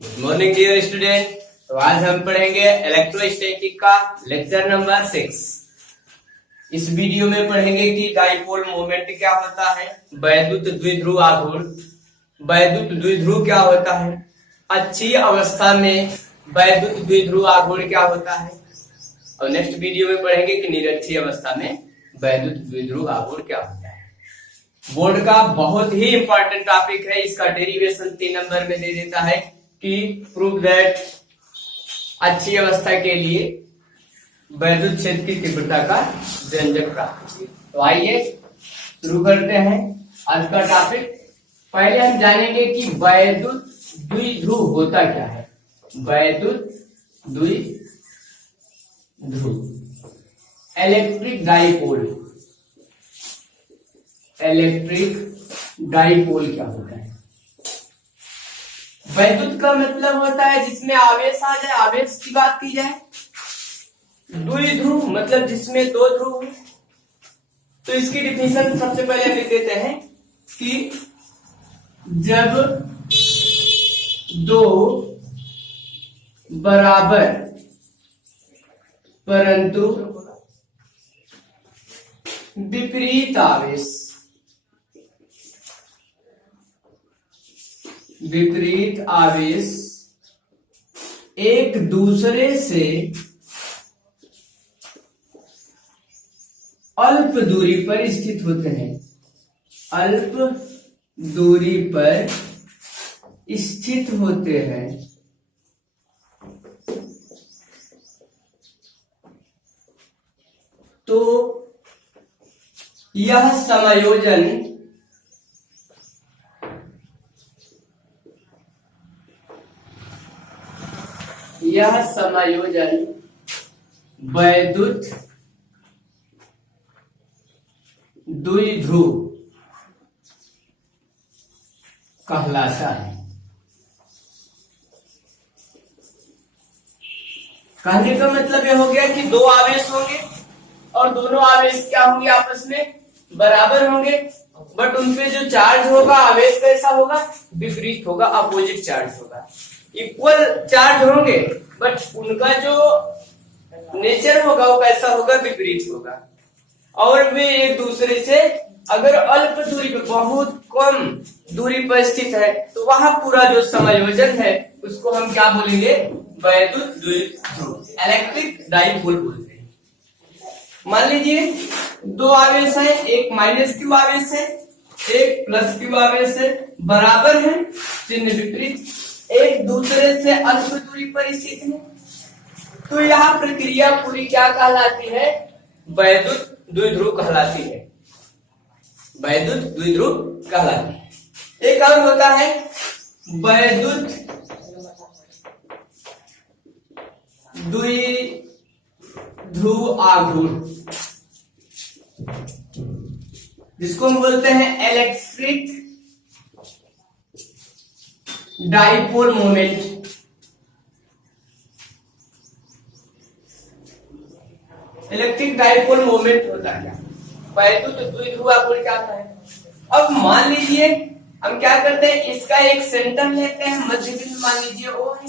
Good morning dear student. तो आज हम पढ़ेंगे इलेक्ट्रोस्टैटिक का लेक्चर नंबर 6। इस वीडियो में पढ़ेंगे कि डाइपोल मोमेंट क्या होता है, वैद्युत द्विध्रुव आघूर्ण, वैद्युत द्विध्रुव क्या होता है, अच्छी अवस्था में वैद्युत द्विध्रुव आघूर्ण क्या होता है, और नेक्स्ट वीडियो में पढ़ेंगे कि निरक्षीय अवस्था में वैद्युत द्विध्रुव आघूर्ण क्या होता है। बोर्ड का बहुत ही इंपॉर्टेंट टॉपिक है। इसका डेरिवेशन 3 नंबर में दे देता है कि प्रूव दैट अच्छी अवस्था के लिए वैद्युत क्षेत्र की तीव्रता का व्यंजक प्राप्त कीजिए। तो आइए शुरू करते हैं आज का टॉपिक। पहले हम जानेंगे कि वैद्युत द्विध्रुव होता क्या है। वैद्युत द्विध्रुव, इलेक्ट्रिक डाइपोल, इलेक्ट्रिक डाइपोल क्या होता है। वैद्युत का मतलब होता है जिसमें आवेश आ जाए, आवेश की बात की जाए। द्विध्रुव मतलब जिसमें दो ध्रुव हो। तो इसकी डिफिनेशन सबसे पहले हम लिख देते हैं कि जब दो बराबर परंतु विपरीत आवेश, विपरीत आवेश एक दूसरे से अल्प दूरी पर स्थित होते हैं, अल्प दूरी पर स्थित होते हैं, तो यह समायोजन वैद्युत द्विध्रुव कहलाता है। कहने का मतलब यह हो गया कि दो आवेश होंगे और दोनों आवेश क्या होंगे, आपस में बराबर होंगे, बट उनपे जो चार्ज होगा आवेश कैसा होगा, विपरीत होगा, अपोजिट चार्ज होगा। इक्वल चार्ज होंगे बट उनका जो नेचर होगा वो कैसा होगा, विपरीत होगा। और वे एक दूसरे से अगर अल्प दूरी पर, बहुत कम दूरी पर स्थित है, तो वहां पूरा जो समायोजन है उसको हम क्या बोलेंगे, वैद्युत द्विध्रुव, इलेक्ट्रिक डाइपोल बोलते हैं। मान लीजिए दो आवेश है, एक माइनस क्यू आवेश है, एक प्लस क्यू आवेश है, बराबर है, चिन्ह विपरीत, एक दूसरे से अल्प दूरी पर स्थित है। तो यह प्रक्रिया पूरी क्या कहलाती है, वैद्युत द्विध्रुव कहलाती है, वैद्युत द्विध्रुव कहलाती है। एक और होता है वैद्युत द्विध्रुव आघूर्ण, जिसको हम बोलते हैं electric dipole moment. Electric dipole moment होता है क्या, वैद्युत द्विध्रुव आघूर्ण क्या होता है। अब मान लीजिए हम क्या करते हैं, इसका एक सेंटर लेते हैं, मध्य बिंदु मान लीजिए ओ है,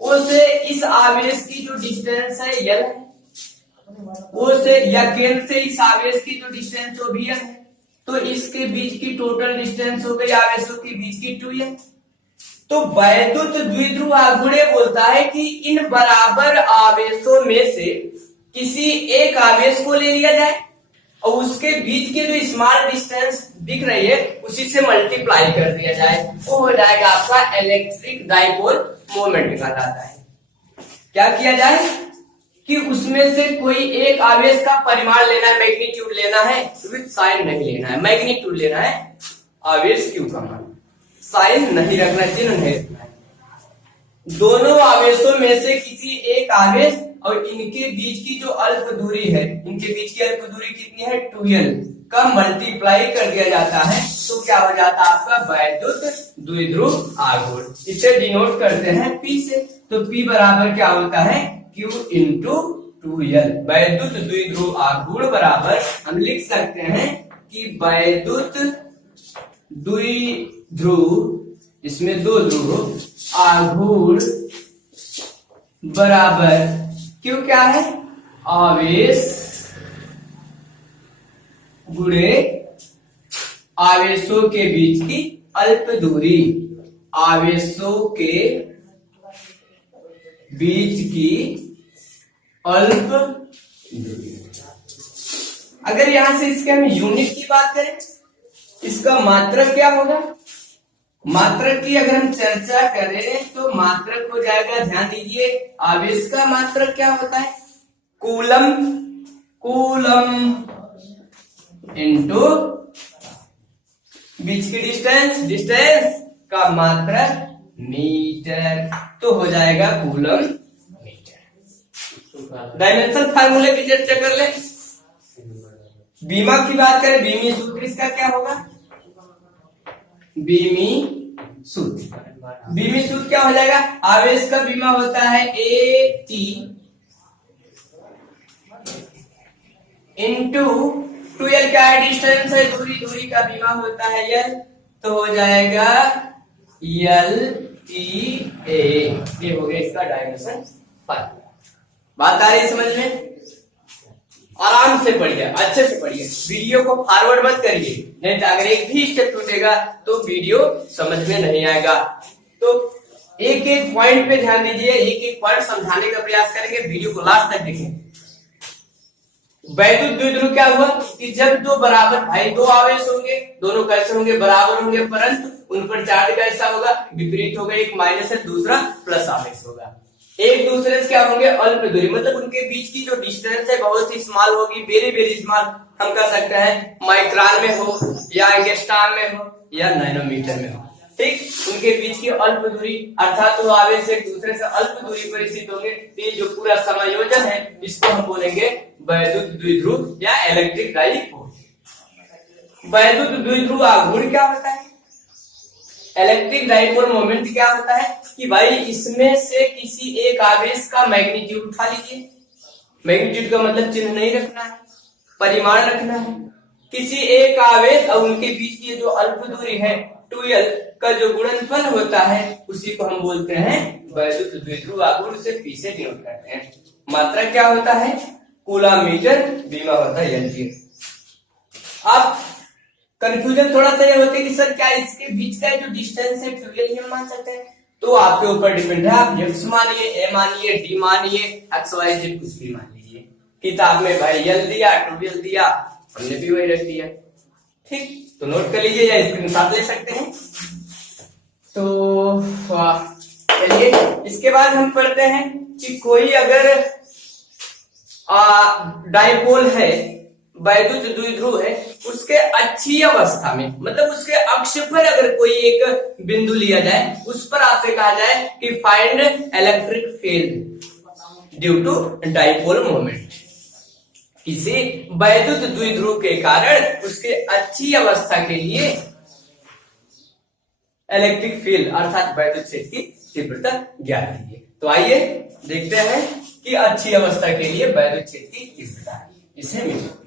ओ से इस आवेश की जो डिस्टेंस है यल है, ओ से या केंद्र से इस आवेश की जो डिस्टेंस वो भी है, तो इसके बीच की टोटल डिस्टेंस हो गई आवेशों के बीच की 2l। तो वैद्युत द्विध्रुव आघूर्ण बोलता है कि इन बराबर आवेशों में से किसी एक आवेश को ले लिया जाए और उसके बीच के जो स्मॉल डिस्टेंस दिख रही है उसी से मल्टीप्लाई कर दिया जाए, वो हो जाएगा आपका इलेक्ट्रिक डाइपोल मोमेंट कहलाता है। क्या किया जाए कि उसमें से कोई एक आवेश का परिमाण लेना है, मैग्नीट्यूड लेना है, विद साइन नहीं लेना है, मैग्नीट्यूड लेना है, आवेश क्यू का मान, साइन नहीं रखना, चिन्ह नहीं रखना है। दोनों आवेशों में से किसी एक आवेश और इनके बीच की जो अल्प दूरी है, इनके बीच की अल्प दूरी कितनी है, 2l का मल्टीप्लाई कर दिया जाता है, तो क्या हो जाता है आपका वैद्युत द्विध्रुव आघूर्ण। इसे डिनोट करते हैं P से, तो P बराबर क्या होता है, Q इंटू 2l। वैद्युत द्विध्रुव आघूर्ण बराबर हम लिख सकते हैं कि वैद्युत द्विध्रुव इसमें दो ध्रुव आघूर्ण बराबर क्यों क्या है, आवेश गुणे आवेशों के बीच की अल्प दूरी, आवेशों के बीच की अल्प दूरी। अगर यहां से इसके हम यूनिट की बात करें, इसका मात्रक क्या होगा, मात्रक की अगर हम चर्चा करें तो मात्रक हो जाएगा, ध्यान दीजिए आवेश का मात्रक क्या होता है, कूलम, कूलम इंटू बीच की डिस्टेंस, डिस्टेंस का मात्रक मीटर, तो हो जाएगा कूलम मीटर। डायमेंशन फार्मूले की चर्चा कर ले। बीमा की बात करें, बीमी सूत्र इसका क्या होगा, बीमी सूत्र, बीमी सूत्र क्या हो जाएगा, आवेश का बीमा होता है AT इंटू 2L क्या है, डिस्टेंस है, दूरी, दूरी का बीमा होता है L, तो हो जाएगा LTA, ये हो गया इसका डायमेंशन फार्मूला। बात आ रही समझ में, आराम से पढ़िए, अच्छे से पढ़िए, वीडियो को फॉरवर्ड मत करिए, नहीं तो अगर एक भी स्टेप टूटेगा तो वीडियो समझ में नहीं आएगा। तो एक एक पॉइंट पे ध्यान दीजिए, एक एक पॉइंट समझाने का प्रयास करेंगे, वीडियो को लास्ट तक देखें। वैद्युत द्विध्रुव क्या हुआ कि जब दो बराबर भाई दो आवेश होंगे, दोनों कैसे होंगे, बराबर होंगे, परंतु उन पर चार्ज कैसा होगा, विपरीत होगा, एक माइनस है दूसरा प्लस आवेश होगा, एक दूसरे से क्या होंगे, अल्प दूरी, मतलब उनके बीच की जो डिस्टेंस है बहुत ही स्मॉल होगी, वेरी वेरी स्मॉल, हम कह सकते हैं माइक्रोन में हो या एंगस्ट्रॉम में हो या नैनोमीटर में हो, ठीक, उनके बीच की अल्प दूरी अर्थात वो आवेश एक दूसरे से अल्प दूरी पर स्थित होंगे। ये जो पूरा समायोजन है इसको हम बोलेंगे वैद्युत द्विध्रुव या इलेक्ट्रिक डाइपोल। वैद्युत द्विध्रुव आघूर्ण क्या होता है, इलेक्ट्रिक डाइपोल मोमेंट क्या होता है कि भाई इसमें से किसी एक आवेश का मैग्नीट्यूड उठा लीजिए, मैग्नीट्यूड का मतलब चिन्ह नहीं रखना है, परिमाण रखना है, किसी एक आवेश और उनके बीच की जो अल्प दूरी है 2L का जो गुणनफल होता है उसी को हम बोलते हैं वैद्युत द्विध्रुव आघूर्ण, से P से डिनोट करते हैं। मात्रा क्या होता है, कूलम मीटर, बीमा होता है LT। अब कंफ्यूजन थोड़ा सा ये होता है कि सर क्या इसके बीच का जो डिस्टेंस है 2L हम मान सकते हैं, तो आपके ऊपर डिपेंड है, आप X मानिए, A मानिए, D मानिए, XYZ कुछ भी मान लीजिए। किताब में भाई L दिया, 2L दिया, हमने भी वही रख दिया, ठीक, तो नोट कर लीजिए या स्क्रीनशॉट ले सकते हैं। तो चलिए इसके बाद हम पढ़ते हैं कि कोई अगर डाइपोल है, वैद्युत द्विध्रुव है, उसके अक्षीय अवस्था में, मतलब उसके अक्ष पर अगर कोई एक बिंदु लिया जाए, उस पर आपसे कहा जाए कि find electric field due to dipole moment. किसी वैद्युत द्विध्रुव के कारण उसके अक्षीय अवस्था के लिए इलेक्ट्रिक फील्ड अर्थात वैद्युत क्षेत्र की तीव्रता ज्ञात कीजिए। तो आइए देखते हैं कि अक्षीय अवस्था के लिए वैद्युत क्षेत्र की तीव्रता, इसे मिले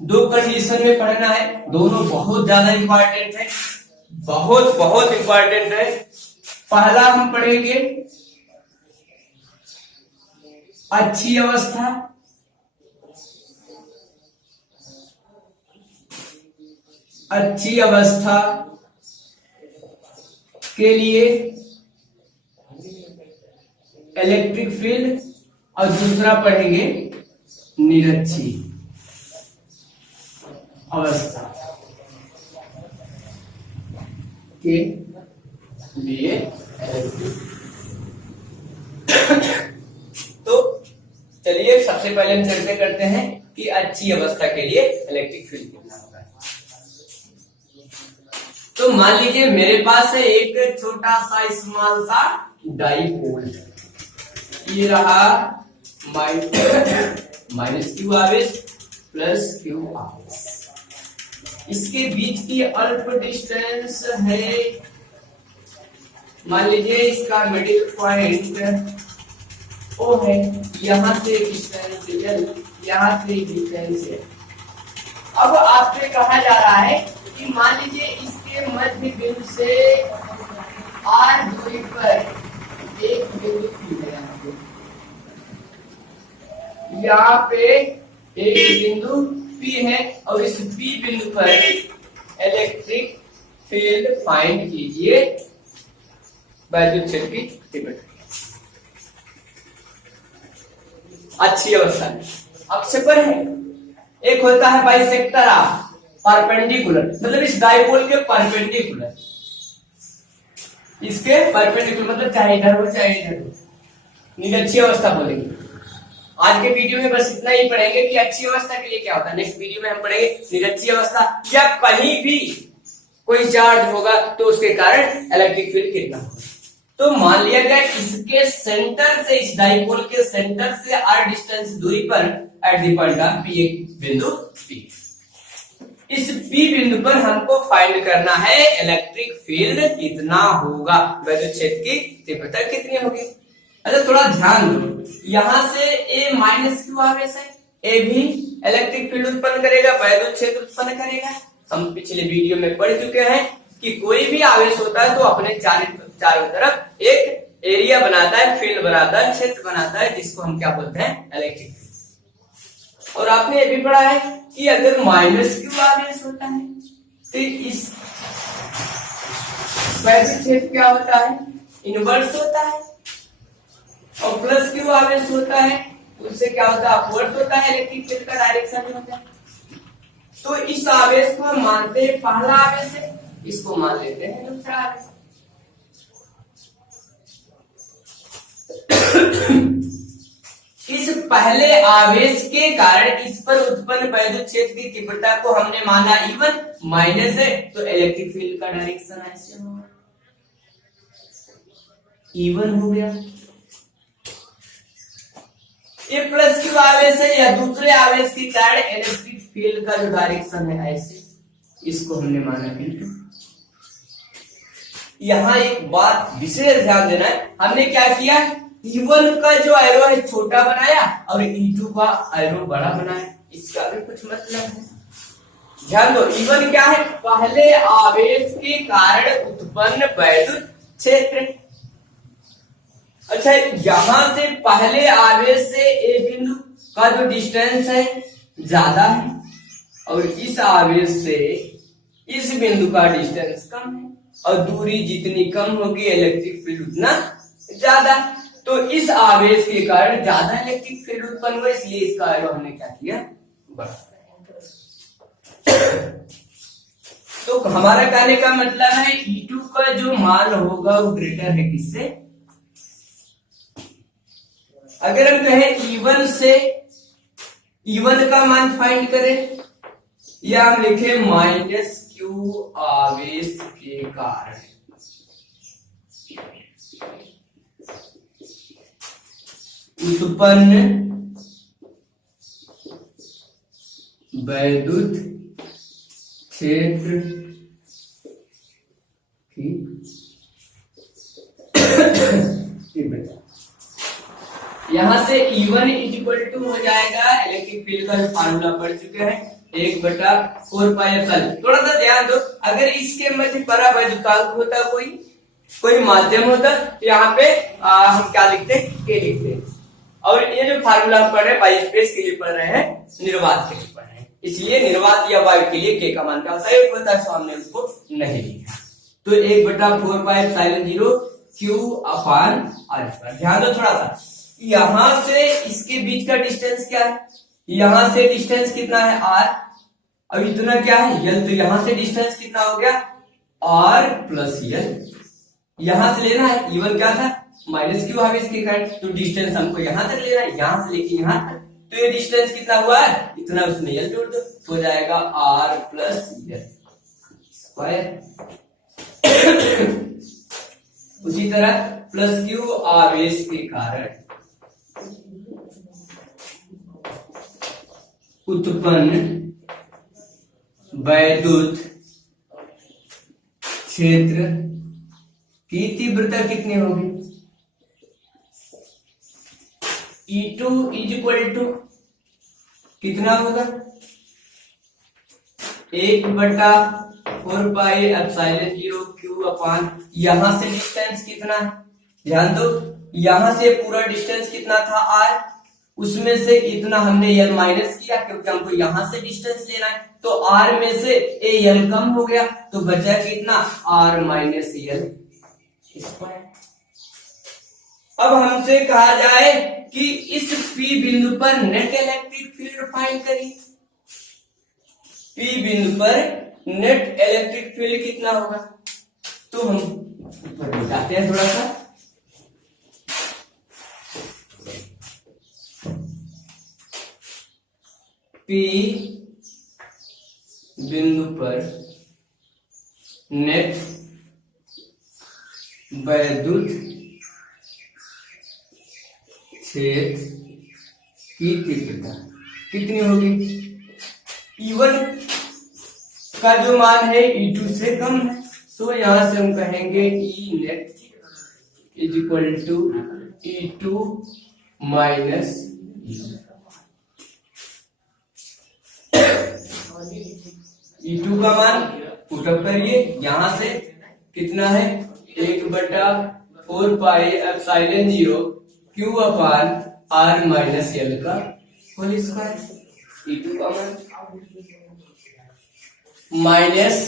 दो कंडीशन में पढ़ना है, दोनों बहुत ज्यादा इंपॉर्टेंट है, बहुत बहुत इंपॉर्टेंट है। पहला हम पढ़ेंगे अक्षीय अवस्था, अक्षीय अवस्था के लिए इलेक्ट्रिक फील्ड, और दूसरा पढ़ेंगे निरक्षीय अवस्था के लिए इलेक्ट्रिक। तो चलिए सबसे पहले हम चर्चा करते हैं कि अक्षीय अवस्था के लिए इलेक्ट्रिक फील्ड कितना होगा। तो मान लीजिए मेरे पास है एक छोटा सा स्मॉल सा डाइपोल, ये रहा माइनस क्यू आवेश प्लस क्यू आवेश, इसके बीच की अल्प डिस्टेंस है, मान लीजिए इसका मिडिल पॉइंट ओ है, यहाँ से डिस्टेंस L, यहाँ से डिस्टेंस L। अब आपसे कहा जा रहा है कि मान लीजिए इसके मध्य बिंदु से R दूरी पर एक बिंदु P है, यहाँ पे एक बिंदु P है और इस P बिंदु पर इलेक्ट्रिक फील्ड फाइंड कीजिए वैद्युत क्षेत्र की तीव्रता। अच्छी अवस्था में अक्ष पर है, एक होता है बाइसेक्टर ऑफ परपेंडिकुलर, मतलब इस डाइपोल के परपेंडिकुलर, इसके परपेंडिकुलर मतलब चाहे इधर हो चाहे इधर हो, नहीं अच्छी अवस्था बोलेंगे। आज के वीडियो में बस इतना ही पढ़ेंगे कि अच्छी अवस्था के लिए क्या होता है। नेक्स्ट वीडियो में हम पढ़ेंगे निरक्षीय अवस्था, या कहीं भी कोई चार्ज होगा तो उसके कारण इलेक्ट्रिक फील्ड कितना होगा। तो मान लिया गया इसके सेंटर से, इस डाइपोल के सेंटर से r डिस्टेंस दूरी पर at the point of P एक बिंदु P, इस P बिंदु पर हमको फाइंड करना है इलेक्ट्रिक फील्ड कितना होगा, वैद्युत क्षेत्र की तीव्रता कितनी होगी। अच्छा थोड़ा ध्यान दो, यहाँ से A माइनस क्यू आवेश है, A भी इलेक्ट्रिक फील्ड उत्पन्न करेगा, वैद्युत क्षेत्र उत्पन्न करेगा। हम पिछले वीडियो में पढ़ चुके हैं कि कोई भी आवेश होता है तो अपने चारों तरफ एक एरिया बनाता है, फील्ड बनाता है, क्षेत्र बनाता है, जिसको हम क्या बोलते हैं, इलेक्ट्रिक फील्ड। और आपने ये भी पढ़ा है कि अगर माइनस क्यू आवेश होता है तो इस वैद्युत क्षेत्र क्या होता है, इनवर्स होता है, और प्लस क्यू आवेश होता है उससे क्या होता है, अपवर्ड होता है, इलेक्ट्रिक फील्ड का डायरेक्शन होता है। तो इस आवेश को मानते हैं पहला आवेश है, इसको मान लेते हैं दूसरा आवेश। इस पहले आवेश के कारण इस पर उत्पन्न वैद्युत क्षेत्र की तीव्रता को हमने माना E1, माइनस है तो इलेक्ट्रिक फील्ड का डायरेक्शन ऐसे होगा, E1 हो गया। ये प्लस क्यू आवेश है या दूसरे आवेश के कारण इलेक्ट्रिक फील्ड का जो डायरेक्शन है ऐसे, इसको हमने माना बिल्कुल। यहाँ एक बात विशेष ध्यान देना है, हमने क्या किया, E1 का जो एरो है छोटा बनाया और E2 का एरो बड़ा बनाया, इसका भी कुछ मतलब है। ध्यान दो, E1 क्या है, पहले आवेश के कारण उत्पन्न वैद्युत क्षेत्र। अच्छा यहां से पहले आवेश से ए बिंदु का जो डिस्टेंस है ज्यादा है और इस आवेश से इस बिंदु का डिस्टेंस कम है, और दूरी जितनी कम होगी इलेक्ट्रिक फील्ड उतना ज्यादा। तो इस आवेश के कारण ज्यादा इलेक्ट्रिक फील्ड उत्पन्न हुआ, इसलिए इसका एरो हमने क्या किया, बढ़ा। तो हमारा कहने का मतलब है E2 का जो मान होगा वो ग्रेटर है किससे, अगर हम कहें E1 से, E1 का मान फाइंड करें, या हम लिखे माइनस क्यू आवेश के कारण उत्पन्न वैद्युत क्षेत्र की तीव्रता। यहां से E1 इक्वल टू हो जाएगा, इलेक्ट्रिक फील्ड का फार्मूला पढ़ चुके हैं, 1/4πε। थोड़ा सा ध्यान दो, अगर इसके मध्य परा वैद्युतांक होता कोई माध्यम होता तो यहाँ पे हम क्या लिखते हैं, K लिखते हैं। और ये जो फार्मूला हम पढ़ रहे हैं बाई स्पेस के लिए पढ़ रहे हैं, निर्वात के लिए पढ़ रहे हैं, इसलिए निर्वात या वायु के लिए K का मान क्या होता है, 1 होता है, तो हमने उसको नहीं लिखा। तो 1/4πε0 Q/r। ध्यान दो थोड़ा सा, यहां से इसके बीच का डिस्टेंस क्या है, यहां से डिस्टेंस कितना है r, अब इतना क्या है L, तो यहां से डिस्टेंस कितना हो गया r प्लस L। यहां से लेना है, E1 क्या था, माइनस क्यू आवेश के कारण, तो डिस्टेंस हमको यहां तक लेना है, यहां से लेके यहां तक, तो ये डिस्टेंस कितना हुआ है, इतना, उसमें L जोड़ दो, हो जाएगा r प्लस L स्क्वायर। उसी तरह प्लस क्यू आवेश के कारण उत्पन्न वैद्युत क्षेत्र की तीव्रता कितनी होगी, E2 इज इक्वल टू कितना होगा 1/4 पाई एप्सिलॉन 0 क्यू अपान, यहां से डिस्टेंस कितना है ध्यान दो, यहां से पूरा डिस्टेंस कितना था r, उसमें से इतना हमने l माइनस किया क्योंकि हमको यहां से डिस्टेंस लेना है, तो r में से l कम हो गया तो बचा कितना r माइनस l स्क्वायर। अब हमसे कहा जाए कि इस P बिंदु पर नेट इलेक्ट्रिक फील्ड फाइंड करिए। P बिंदु पर नेट इलेक्ट्रिक फील्ड कितना होगा, तो हम ऊपर बताते हैं थोड़ा सा। P बिंदु पर नेट वैद्युत क्षेत्र की तीव्रता कितनी होगी, E1 का जो मान है E2 से कम है, तो यहां से हम कहेंगे E net is equal to E2 minus E2 का मान पुटअप करिए, यहां से कितना है 1/4 पाई एप्सिलॉन 0 क्यू अपान r माइनस l का होल स्क्वायर। E2 का मान माइनस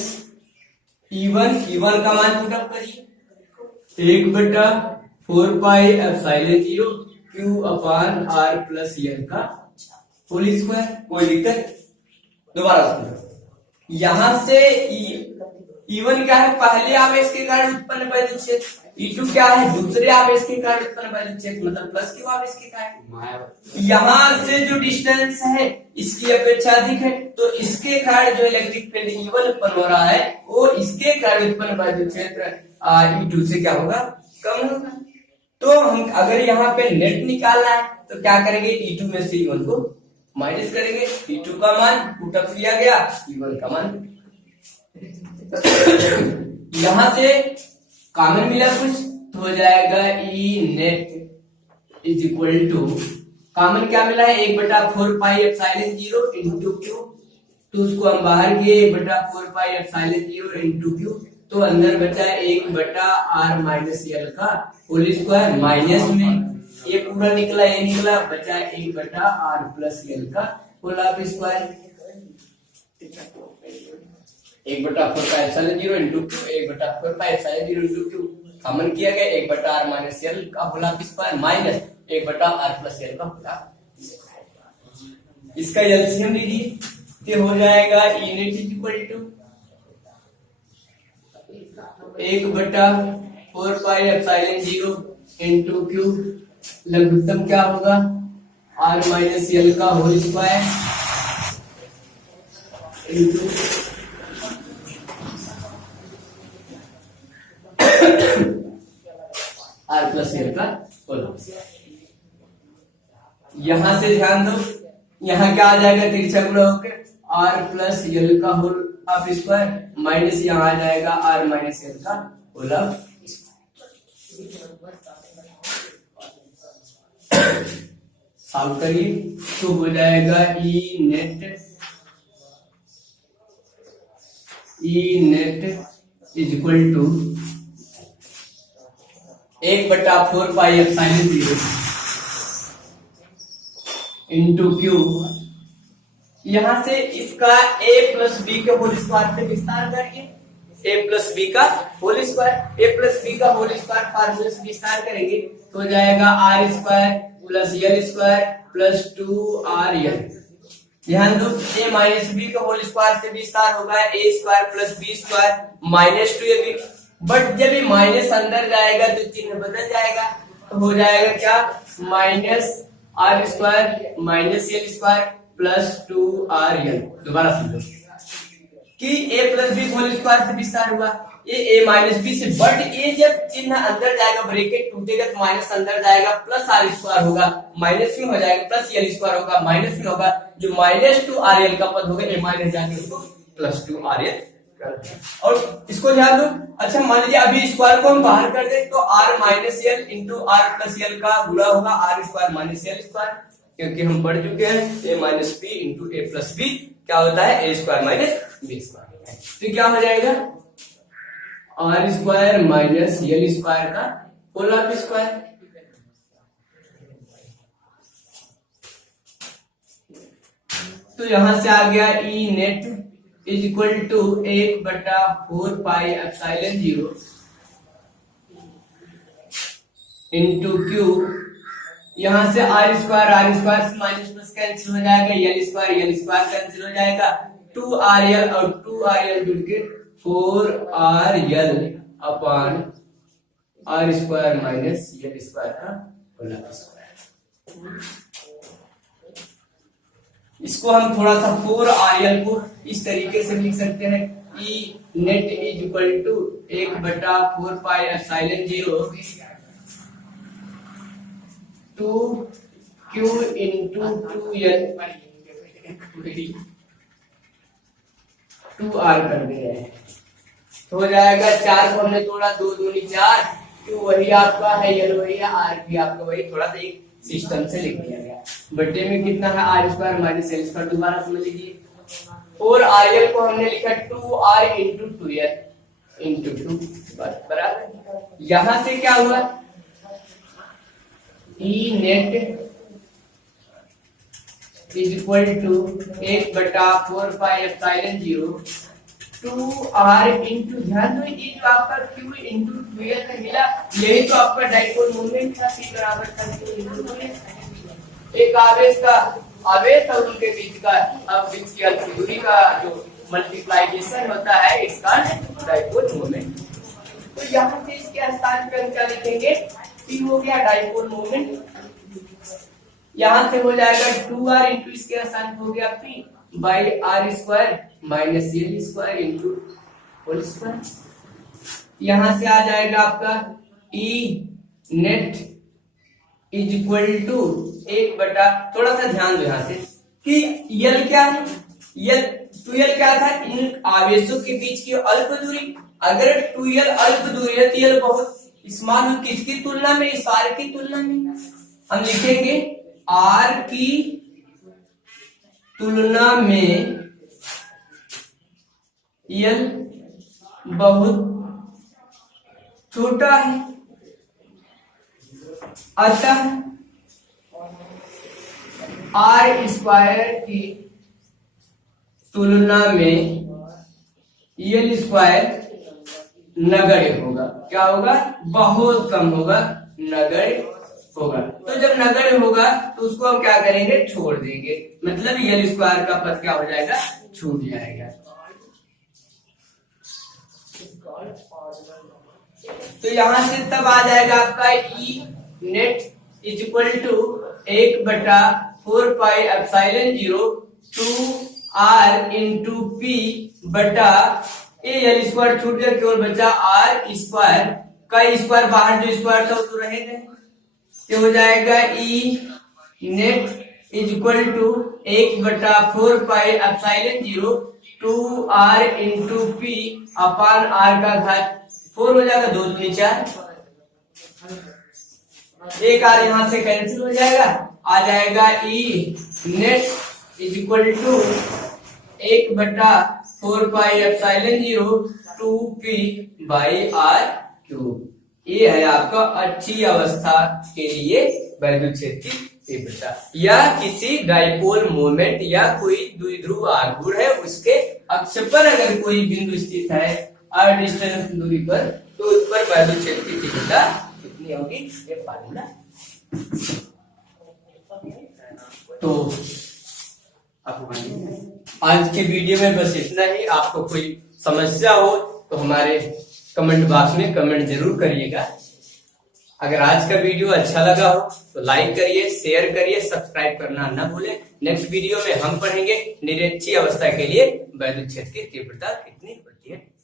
E1 का मान पुटअप करिए 1/4 पाई एप्सिलॉन 0 क्यू अपान r प्लस l का होल स्क्वायर। कोई दिक्कत, दोबारा सुनो, यहां से E1 क्या है पहले आवेश के कारण उत्पन्न वैद्युत क्षेत्र, E2 क्या है दूसरे आवेश के कारण उत्पन्न वैद्युत क्षेत्र मतलब प्लस क्यू आवेश के कारण। यहां से जो डिस्टेंस है इसकी अपेक्षा अधिक है, तो इसके कारण जो इलेक्ट्रिक फील्ड E1 उत्पन्न हो रहा है वो इसके कारण उत्पन्न वैद्युत क्षेत्र E2 से क्या होगा कम होगा। तो हम अगर यहाँ पे नेट निकालना है तो क्या करेंगे E2 में से E1 को माइनस करेंगे, E2 का मान पुटअप किया गया, E1 का मान यहां से कॉमन मिला कुछ तो हो जाएगा E net is equal to, common क्या मिला है 1/4 पाई एप्सिलॉन 0 इंटू क्यू, तो उसको हम बाहर किए 1/4 पाई एप्सिलॉन 0 इंटू क्यू, तो अंदर बचा 1/r माइनस l का होल स्क्वायर, माइनस में ये पूरा निकला ये निकला बचा 1/r प्लस l का whole square. 1/4 pi epsilon 0 into Q 1/4 pi epsilon 0 into Q common किया गया 1/r माइनस l का whole square minus 1/r plus l का होल स्क्वायर। इसका एलसीएम लीजिए तो हो जाएगा E net is equal to 1/4 pi epsilon 0 into Q, लघुत्तम क्या होगा r माइनस l का whole square into r plus l का होल। यहां से ध्यान दो, यहां क्या आ जाएगा तिरछा गुणा होकर r प्लस l का होल ऑफ स्क्वायर माइनस यहां आ जाएगा r माइनस l का होल ऑफ स्क्वायर। सॉल्व करिए तो हो जाएगा E net is equal to 1/4 pi epsilon 0 into q, यहां से इसका a प्लस बी के होल स्क्वायर पे विस्तार करिए, a प्लस बी का whole square, a plus b का होल स्क्वायर फार्मूले से विस्तार करेंगे तो हो जाएगा r square plus l square plus 2rl। ध्यान दो a माइनस बी का होल स्क्वायर से विस्तार होगा a square plus b square minus 2ab, but जब ये माइनस अंदर जाएगा तो चिन्ह बदल जाएगा, तो हो जाएगा क्या minus r square minus l square plus 2rl। दोबारा समझो कि a plus b whole square से विस्तार हुआ ये a माइनस बी से, बट ये जब चिन्ह अंदर जाएगा ब्रैकेट टूटेगा तो माइनस अंदर जाएगा प्लस r स्क्वायर होगा, माइनस में हो जाएगा प्लस l स्क्वायर होगा, माइनस में होगा जो माइनस 2rl का पद होगा a माइनस जाके उसको प्लस 2rl और इसको ध्यान दो। अच्छा मान लीजिए अभी स्क्वायर को हम बाहर कर दें तो r minus l into r plus l का गुणा होगा r square minus l square, क्योंकि हम पढ़ चुके हैं a minus b into a plus b क्या होता है a square minus b square. तो क्या हो जाएगा r square minus l square का होल ऑफ स्क्वायर। तो यहां से आ गया e net is equal to 1/4πε0 into q, यहां से आर स्क्वायर से माइनस प्लस कैंसिल हो जाएगा, यल स्क्वायर कैंसिल हो जाएगा, 2rl और 2rl जुड़ के 4rl upon r square minus l square का होल स्क्वायर। इसको हम थोड़ा सा 4rl को इस तरीके से लिख सकते हैं e net is equal to 1/4πε0 2q into 2l 2r कर दिया है तो हो जाएगा 4 को हमने तोड़ा 2 दूनी 4, q वही आपका है यल वही है r भी आपका वही, थोड़ा सा एक सिस्टम से लिख दिया गया। बटे में कितना है r square minus l square, दोबारा समझ लीजिए 4rl को हमने लिखा 2r इंटू 2l इंटू 2 बराबर। यहां से क्या हुआ e net is equal to 1/4πε0 2r into, ध्यान दो ये जो आपका q इंटू 2l में मिला यही तो आपका डाइपोल मोमेंट था, p बराबर था q इंटू 2l। एक आवेश और उनके बीच का अब बीच की अल्प दूरी का जो मल्टीप्लाइकेशन होता है इसका डाइपोल मोमेंट। तो यहाँ से इसके स्थान पे हम क्या लिखेंगे p हो गया डाइपोल मोमेंट, यहाँ से हो जाएगा 2r इंटू इसके स्थान पे हो गया p by r square minus l square into whole square. यहां से आ जाएगा आपका ई नेट इज इक्वल टू 1 थोड़ा सा ध्यान दो यहाँ से कि यल क्या है, यल 2l क्या था इन आवेशों के बीच की अल्प दूरी। अगर 2l अल्प दूरी है तो यल बहुत स्मॉल हो, किसकी तुलना में इस r की तुलना में हम लिखेंगे r की तुलना में यल बहुत छोटा है, अतः आर स्क्वायर की तुलना में यल स्क्वायर नगण्य होगा। क्या होगा बहुत कम होगा, नगण्य होगा। तो जब नगण्य होगा तो उसको हम क्या करेंगे छोड़ देंगे, मतलब यल स्क्वायर का पद क्या हो जाएगा छूट जाएगा। तो यहां से तब आ जाएगा आपका ई net is equal to 1/4πε0 2r into p बटा ए यल स्क्वायर छूट गया, केवल बचा आर स्क्वायर का स्क्वायर, बाहर जो स्क्वायर था वो तो रहेगा। ये हो जाएगा e net is equal to 1/4πε0 2r into p upon r का घात 4 हो जाएगा, 2 दूनी 4, एक आर यहाँ से कैंसिल हो जाएगा, आ जाएगा e net is equal to 1/4πε0 2p by r cube. ये है आपका अच्छी अवस्था के लिए वैद्युत क्षेत्र की तीव्रता, या किसी डाइपोल मोमेंट या कोई द्विध्रुव आघूर्ण है उसके अक्ष पर अगर कोई बिंदु स्थित है अडिस्टेंस दूरी पर, तो उस पर वैद्युत क्षेत्र की तीव्रता कितनी होगी ये फार्मूला। तो आज के वीडियो में बस इतना ही। आपको कोई समस्या हो तो हमारे कमेंट बॉक्स में कमेंट जरूर करिएगा। अगर आज का वीडियो अच्छा लगा हो तो लाइक करिए, शेयर करिए, सब्सक्राइब करना ना भूलें। नेक्स्ट वीडियो में हम पढ़ेंगे निरक्षीय अवस्था के लिए वैद्युत क्षेत्र की तीव्रता कितनी होती है।